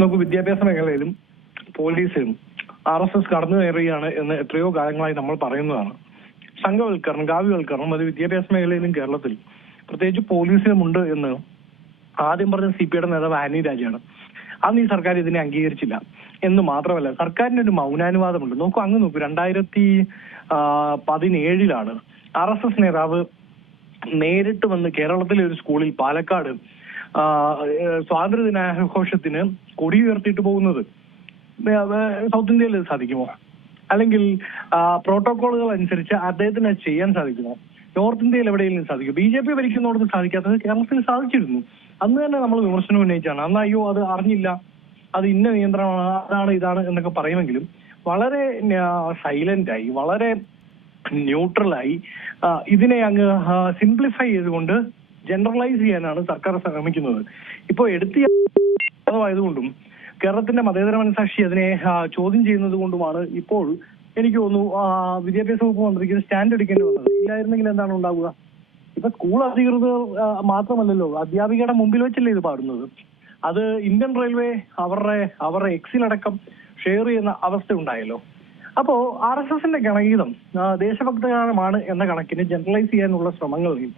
നമുക്ക് വിദ്യാഭ്യാസ മേഖലയിലും പോലീസിലും RSS കടന്നു കയറുകയാണ് എന്ന് എത്രയോ കാലങ്ങളായി നമ്മൾ പറയുന്നതാണ്. സംഘവൽക്കരണം, കാവ്യവൽക്കരണം അത് വിദ്യാഭ്യാസ മേഖലയിലും കേരളത്തിൽ പ്രത്യേകിച്ച് പോലീസിലുമുണ്ട് എന്ന് ആദ്യം പറഞ്ഞ CPI നേതാവ് ആനി രാജയാണ്. അന്ന് ഈ സർക്കാർ ഇതിനെ അംഗീകരിച്ചില്ല എന്ന് മാത്രമല്ല, സർക്കാരിന് ഒരു മൗനാനുവാദമുണ്ട്. അങ്ങ് നോക്കൂ, 2017 RSS നേതാവ് നേരിട്ട് വന്ന് കേരളത്തിലെ ഒരു സ്കൂളിൽ പാലക്കാട് സ്വാതന്ത്ര്യ ദിനാഘോഷത്തിന് കൊടി ഉയർത്തിയിട്ട് പോകുന്നത്. സൗത്ത് ഇന്ത്യയിൽ സാധിക്കുമോ? അല്ലെങ്കിൽ പ്രോട്ടോകോളുകൾ അനുസരിച്ച് അദ്ദേഹത്തിന് ചെയ്യാൻ സാധിക്കുമോ? നോർത്ത് ഇന്ത്യയിൽ എവിടെയെങ്കിലും സാധിക്കും? BJP ഭരിക്കുന്നോടത്ത് സാധിക്കാത്തത് കേരളത്തിൽ സാധിച്ചിരുന്നു. അന്ന് തന്നെ നമ്മൾ വിമർശനം ഉന്നയിച്ചാണ്. അന്ന് അയ്യോ അത് അറിഞ്ഞില്ല, അത് ഇന്ന നിയന്ത്രണമാണ്, അതാണ് ഇതാണ് എന്നൊക്കെ പറയുമെങ്കിലും വളരെ സൈലന്റായി, വളരെ ന്യൂട്രലായി ഇതിനെ അങ്ങ് സിംപ്ലിഫൈ ചെയ്തുകൊണ്ട് ജനറലൈസ് ചെയ്യാനാണ് സർക്കാർ ശ്രമിക്കുന്നത്. ഇപ്പോൾ എടുത്തിയതുകൊണ്ടും കേരളത്തിന്റെ മതേതര മനസാക്ഷി അതിനെ ചോദ്യം ചെയ്യുന്നത് കൊണ്ടുമാണ് ഇപ്പോൾ എനിക്ക് തോന്നുന്നു വിദ്യാഭ്യാസ വകുപ്പ് മന്ത്രിക്ക് സ്റ്റാൻഡ് എടുക്കേണ്ടി വന്നത്. ഇല്ലായിരുന്നെങ്കിൽ എന്താണ് ഉണ്ടാവുക? ഇപ്പൊ സ്കൂൾ അധികൃതർ മാത്രമല്ലല്ലോ, അധ്യാപികയുടെ മുമ്പിൽ വെച്ചല്ലേ ഇത് പാടുന്നത്. അത് ഇന്ത്യൻ റെയിൽവേ അവരുടെ എക്സിലടക്കം ഷെയർ ചെയ്യുന്ന അവസ്ഥ ഉണ്ടായല്ലോ. അപ്പോ RSSന്റെ ഗണഗീതം ദേശഭക്തഗാനമാണ് എന്ന കണക്കിന് ജനറലൈസ് ചെയ്യാനുള്ള ശ്രമങ്ങളെയും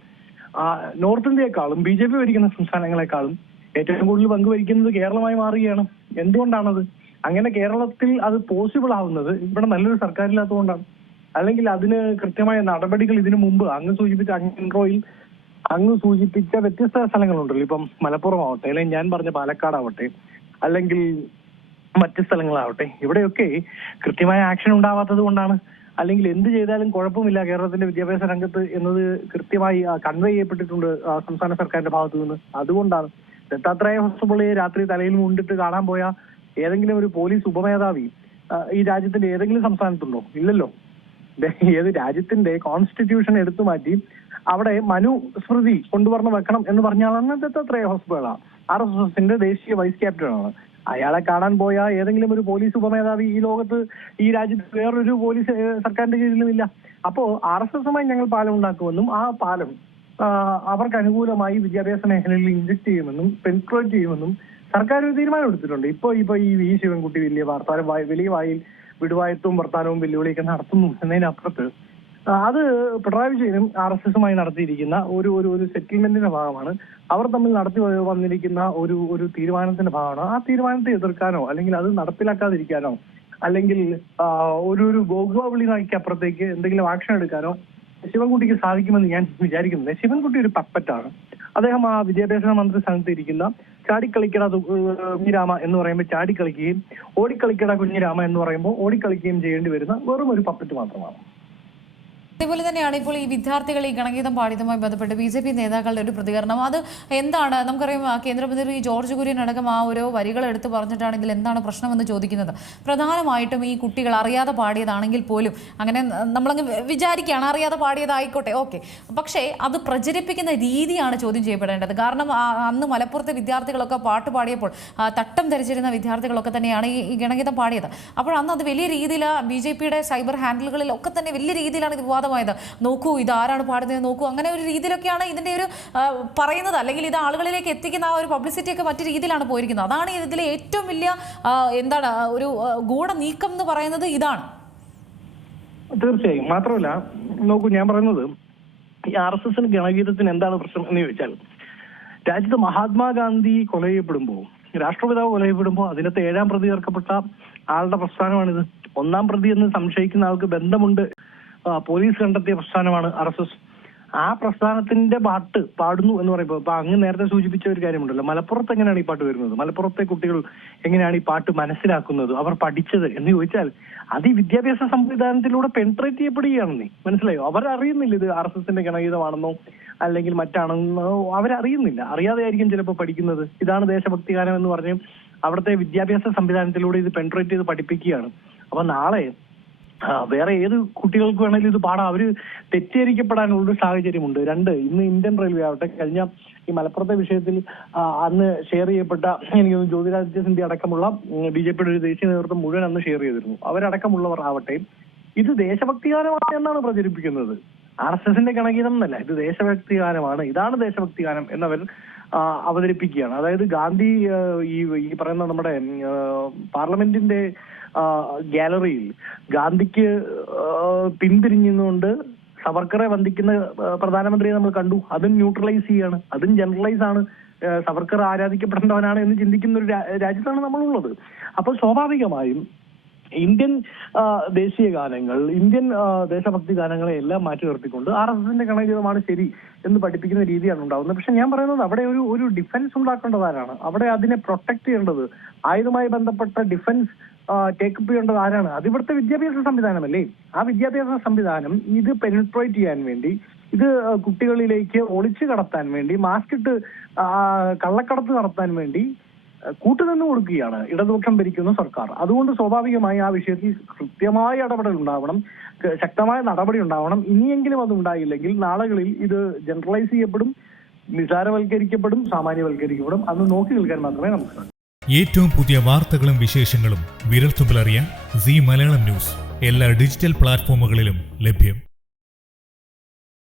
നോർത്ത് ഇന്ത്യയെക്കാളും BJP ഭരിക്കുന്ന സംസ്ഥാനങ്ങളെക്കാളും ഏറ്റവും കൂടുതൽ പങ്കുവഹിക്കുന്നത് കേരളമായി മാറുകയാണ്. എന്തുകൊണ്ടാണത് അങ്ങനെ? കേരളത്തിൽ അത് പോസിബിൾ ആവുന്നത് ഇവിടെ നല്ലൊരു സർക്കാരില്ലാത്തതുകൊണ്ടാണ്. അല്ലെങ്കിൽ അതിന് കൃത്യമായ നടപടികൾ ഇതിനു മുമ്പ് അങ്ങ് സൂചിപ്പിച്ച വ്യത്യസ്ത സ്ഥലങ്ങളുണ്ടല്ലോ. ഇപ്പം മലപ്പുറം ആവട്ടെ, അല്ലെങ്കിൽ ഞാൻ പറഞ്ഞ പാലക്കാടാവട്ടെ, അല്ലെങ്കിൽ മറ്റ് സ്ഥലങ്ങളാവട്ടെ, ഇവിടെയൊക്കെ കൃത്യമായ ആക്ഷൻ ഉണ്ടാവാത്തത് കൊണ്ടാണ്. അല്ലെങ്കിൽ എന്ത് ചെയ്താലും കുഴപ്പമില്ല കേരളത്തിന്റെ വിദ്യാഭ്യാസ രംഗത്ത് എന്നത് കൃത്യമായി കൺവേ ചെയ്യപ്പെട്ടിട്ടുണ്ട് സംസ്ഥാന സർക്കാരിന്റെ ഭാഗത്തു നിന്ന്. അതുകൊണ്ടാണ് ദത്താത്രേയ ഹോസ്പിറ്റലിലെ രാത്രി തലയിൽ മുണ്ടിട്ട് കാണാൻ പോയ ഏതെങ്കിലും ഒരു പോലീസ് ഉപമേധാവി ഈ രാജ്യത്തിന്റെ ഏതെങ്കിലും സംസ്ഥാനത്തുണ്ടോ? ഇല്ലല്ലോ. ഏത് രാജ്യത്തിന്റെ കോൺസ്റ്റിറ്റ്യൂഷൻ എടുത്തു മാറ്റി അവിടെ മനുസ്മൃതി കൊണ്ടുവരണം വെക്കണം എന്ന് പറഞ്ഞാലാണ് ദത്താത്രേയ ഹോസ്പിറ്റലാണ്. RSSന്റെ ദേശീയ വൈസ് ക്യാപ്റ്റനാണ്. അയാളെ കാണാൻ പോയ ഏതെങ്കിലും ഒരു പോലീസ് ഉപമേധാവി ഈ രാജ്യത്ത് വേറൊരു പോലീസ് സർക്കാരിന്റെ കീഴിലുമില്ല. അപ്പോ RSSുമായി ഞങ്ങൾ പാലം ഉണ്ടാക്കുമെന്നും ആ പാലം അവർക്ക് അനുകൂലമായി വിദ്യാഭ്യാസ മേഖലയിൽ ഇൻജക്ട് ചെയ്യുമെന്നും പെൻട്രേറ്റ് ചെയ്യുമെന്നും സർക്കാർ ഒരു തീരുമാനം എടുത്തിട്ടുണ്ട്. ഇപ്പൊ ഈ V ശിവൻകുട്ടി വലിയ വായിൽ വിടുവായത്വവും വർത്താനവും വെല്ലുവിളിയൊക്കെ നടത്തുന്നു എന്നതിനപ്പുറത്ത് അത് പിണറായി വിജയനും RSSുമായി നടത്തിയിരിക്കുന്ന ഒരു സെറ്റിൽമെന്റിന്റെ ഭാഗമാണ്. അവർ തമ്മിൽ നടത്തി വന്നിരിക്കുന്ന ഒരു തീരുമാനത്തിന്റെ ഭാഗമാണ്. ആ തീരുമാനത്തെ എതിർക്കാനോ അല്ലെങ്കിൽ അത് നടപ്പിലാക്കാതിരിക്കാനോ അല്ലെങ്കിൽ ഒരു ഗോഗോവിളി നായിക്കപ്പുറത്തേക്ക് എന്തെങ്കിലും ആക്ഷൻ എടുക്കാനോ ശിവൻകുട്ടിക്ക് സാധിക്കുമെന്ന് ഞാൻ വിചാരിക്കുന്നില്ല. ശിവൻകുട്ടി ഒരു പപ്പറ്റാണ്. അദ്ദേഹം ആ വിദ്യാഭ്യാസ മന്ത്രി സ്ഥാനത്ത് ഇരിക്കുന്ന ചാടിക്കളിക്കട കുഞ്ഞിരാമ എന്ന് പറയുമ്പോൾ ചാടിക്കളിക്കുകയും ഓടിക്കളിക്കട കുഞ്ഞിരാമ എന്ന് പറയുമ്പോൾ ഓടിക്കളിക്കുകയും ചെയ്യേണ്ടി വരുന്ന വെറും ഒരു പപ്പറ്റ് മാത്രമാണ്. അതേപോലെ തന്നെയാണ് ഇപ്പോൾ ഈ വിദ്യാർത്ഥികൾ ഈ ഗണഗീതം പാടിയതുമായി ബന്ധപ്പെട്ട് BJP നേതാക്കളുടെ ഒരു പ്രതികരണം. അത് എന്താണ്? നമുക്കറിയാം കേന്ദ്രമന്ത്രി ജോർജ് കുര്യൻ അടക്കം ആ ഓരോ വരികൾ എടുത്ത് പറഞ്ഞിട്ടാണ് ഇതിൽ എന്താണ് പ്രശ്നമെന്ന് ചോദിക്കുന്നത്. പ്രധാനമായിട്ടും ഈ കുട്ടികൾ അറിയാതെ പാടിയതാണെങ്കിൽ പോലും അങ്ങനെ നമ്മളങ്ങ് വിചാരിക്കുകയാണ് അറിയാതെ പാടിയതായിക്കോട്ടെ, ഓക്കെ. പക്ഷേ അത് പ്രചരിപ്പിക്കുന്ന രീതിയാണ് ചോദ്യം ചെയ്യപ്പെടേണ്ടത്. കാരണം അന്ന് മലപ്പുറത്തെ വിദ്യാർത്ഥികളൊക്കെ പാട്ട് പാടിയപ്പോൾ തട്ടം ധരിച്ചിരുന്ന വിദ്യാർത്ഥികളൊക്കെ തന്നെയാണ് ഈ ഗണഗീതം പാടിയത്. അപ്പോൾ അന്ന് അത് വലിയ രീതിയിൽ BJPയുടെ സൈബർ ഹാൻഡിലുകളിലൊക്കെ തന്നെ വലിയ രീതിയിലാണ് ഇത് വിവാദം. നോക്കൂ, ഇത് ആരാണ് പാടുന്നത് നോക്കൂ, അങ്ങനെ ഒരു രീതിയിലൊക്കെയാണ് ഇതിന്റെ ഒരു പറയുന്നത്. അല്ലെങ്കിൽ ഇത് ആളുകളിലേക്ക് എത്തിക്കുന്ന ആ ഒരു പബ്ലിസിറ്റി ഒക്കെ മറ്റു രീതിയിലാണ് പോയിരിക്കുന്നത്. അതാണ് ഇതിലെ ഏറ്റവും വലിയ ഒരു ഗൂഢ നീക്കം എന്ന് പറയുന്നത് ഇതാണ്. തീർച്ചയായും. മാത്രമല്ല നോക്കൂ, ഞാൻ പറയുന്നത് ഈ RSSന് ഗണഗീതത്തിന് എന്താണ് പ്രശ്നം എന്ന് ചോദിച്ചാൽ, രാജ്യത്ത് മഹാത്മാഗാന്ധി കൊല ചെയ്യപ്പെടുമ്പോൾ, രാഷ്ട്രപിതാവ് കൊല ചെയ്യപ്പെടുമ്പോൾ അതിനകത്ത് 7ാം പ്രതി ചേർക്കപ്പെട്ട ആളുടെ പ്രസ്ഥാനമാണിത്. 1ാം പ്രതി എന്ന് സംശയിക്കുന്ന ആൾക്ക് ബന്ധമുണ്ട് പോലീസ് കണ്ടെത്തിയ പ്രസ്ഥാനമാണ് RSS. ആ പ്രസ്ഥാനത്തിന്റെ പാട്ട് പാടുന്നു എന്ന് പറയുമ്പോൾ ഇപ്പൊ അങ്ങ് നേരത്തെ സൂചിപ്പിച്ച ഒരു കാര്യമുണ്ടല്ലോ, മലപ്പുറത്ത് എങ്ങനെയാണ് ഈ പാട്ട് വരുന്നത്, മലപ്പുറത്തെ കുട്ടികൾ എങ്ങനെയാണ് ഈ പാട്ട് മനസ്സിലാക്കുന്നത്, അവർ പഠിച്ചത് എന്ന് ചോദിച്ചാൽ അത് ഈ വിദ്യാഭ്യാസ സംവിധാനത്തിലൂടെ പെൻട്രേറ്റ് ചെയ്യപ്പെടുകയാണെന്നേ. മനസ്സിലായോ? അവരറിയുന്നില്ല ഇത് RSSന്റെ ഗണഗീതമാണെന്നോ അല്ലെങ്കിൽ മറ്റാണെന്നോ അവരറിയുന്നില്ല. അറിയാതെ ആയിരിക്കും ചിലപ്പോൾ പഠിക്കുന്നത്. ഇതാണ് ദേശഭക്തി ഗാനം എന്ന് പറഞ്ഞ് അവിടുത്തെ വിദ്യാഭ്യാസ സംവിധാനത്തിലൂടെ ഇത് പെൻട്രേറ്റ് ചെയ്ത് പഠിപ്പിക്കുകയാണ്. അപ്പൊ നാളെ വേറെ ഏത് കുട്ടികൾക്ക് വേണമെങ്കിലും ഇത് പാടാം. അവര് തെറ്റിദ്ധരിക്കപ്പെടാനുള്ളൊരു സാഹചര്യമുണ്ട്. 2, ഇന്ന് ഇന്ത്യൻ റെയിൽവേ ആവട്ടെ, കഴിഞ്ഞ ഈ മലപ്പുറത്തെ വിഷയത്തിൽ അന്ന് ഷെയർ ചെയ്യപ്പെട്ട എനിക്ക് ജ്യോതിരാദിത്യ സിന്ധ്യ അടക്കമുള്ള BJPയുടെ ഒരു ദേശീയ നേതൃത്വം മുഴുവൻ അന്ന് ഷെയർ ചെയ്തിരുന്നു. അവരടക്കമുള്ളവർ ആവട്ടെ ഇത് ദേശഭക്തിഗാനമാണ് എന്നാണ് പ്രചരിപ്പിക്കുന്നത്. RSSന്റെ ഗണഗീതം എന്നല്ല, ഇത് ദേശഭക്തിഗാനമാണ്, ഇതാണ് ദേശഭക്തിഗാനം എന്നവർ അവതരിപ്പിക്കുകയാണ്. അതായത് ഗാന്ധി ഈ പറയുന്ന നമ്മുടെ പാർലമെന്റിന്റെ ഗാലറിയിൽ ഗാന്ധിക്ക് പിന്തിരിഞ്ഞുകൊണ്ട് സവർക്കറെ വന്ദിക്കുന്ന പ്രധാനമന്ത്രിയെ നമ്മൾ കണ്ടു. അതും ന്യൂട്രലൈസ് ചെയ്യാണ്, അതും ജനറലൈസ് ആണ്. സവർക്കർ ആരാധിക്കപ്പെടേണ്ടവനാണ് എന്ന് ചിന്തിക്കുന്ന ഒരു രാജ്യത്താണ് നമ്മളുള്ളത്. അപ്പോൾ സ്വാഭാവികമായും ഇന്ത്യൻ ദേശീയ ഗാനങ്ങൾ, ഇന്ത്യൻ ദേശഭക്തി ഗാനങ്ങളെ എല്ലാം മാറ്റി നിർത്തിക്കൊണ്ട് RSSന്റെ ഗണഗീതമാണ് ശരി എന്ന് പഠിപ്പിക്കുന്ന രീതിയാണ് ഉണ്ടാകുന്നത്. പക്ഷെ ഞാൻ പറയുന്നത് അവിടെ ഒരു ഡിഫൻസ് ഉണ്ടാക്കേണ്ടതാരാണ്? അവിടെ അതിനെ പ്രൊട്ടക്ട് ചെയ്യേണ്ടത്, ആയുധമായി ബന്ധപ്പെട്ട ഡിഫൻസ് ടേക്കപ്പ് ചെയ്യേണ്ടത് ആരാണ്? അത് ഇവിടുത്തെ വിദ്യാഭ്യാസ സംവിധാനമല്ലേ? ആ വിദ്യാഭ്യാസ സംവിധാനം ഇത് പെനിട്രേറ്റ് ചെയ്യാൻ വേണ്ടി, ഇത് കുട്ടികളിലേക്ക് ഒളിച്ചു കടത്താൻ വേണ്ടി, മാസ്ക് ഇട്ട് കള്ളക്കടത്ത് നടത്താൻ വേണ്ടി കൂട്ടുനിന്ന് കൊടുക്കുകയാണ് ഇടതുപക്ഷം ഭരിക്കുന്ന സർക്കാർ. അതുകൊണ്ട് സ്വാഭാവികമായി ആ വിഷയത്തിൽ കൃത്യമായ ഇടപെടൽ ഉണ്ടാവണം, ശക്തമായ നടപടി ഉണ്ടാവണം. ഇനിയെങ്കിലും അത് ഉണ്ടായില്ലെങ്കിൽ നാളുകളിൽ ഇത് ജനറലൈസ് ചെയ്യപ്പെടും, നിസാരവൽക്കരിക്കപ്പെടും, സാമാന്യവൽക്കരിക്കപ്പെടും. അത് നോക്കി നിൽക്കാൻ മാത്രമേ നമുക്ക്. ഏറ്റവും പുതിയ വാർത്തകളും വിശേഷങ്ങളും വിരൽത്തുമ്പിലറിയാൻ സീ മലയാളം ന്യൂസ് എല്ലാ ഡിജിറ്റൽ പ്ലാറ്റ്ഫോമുകളിലും ലഭ്യം.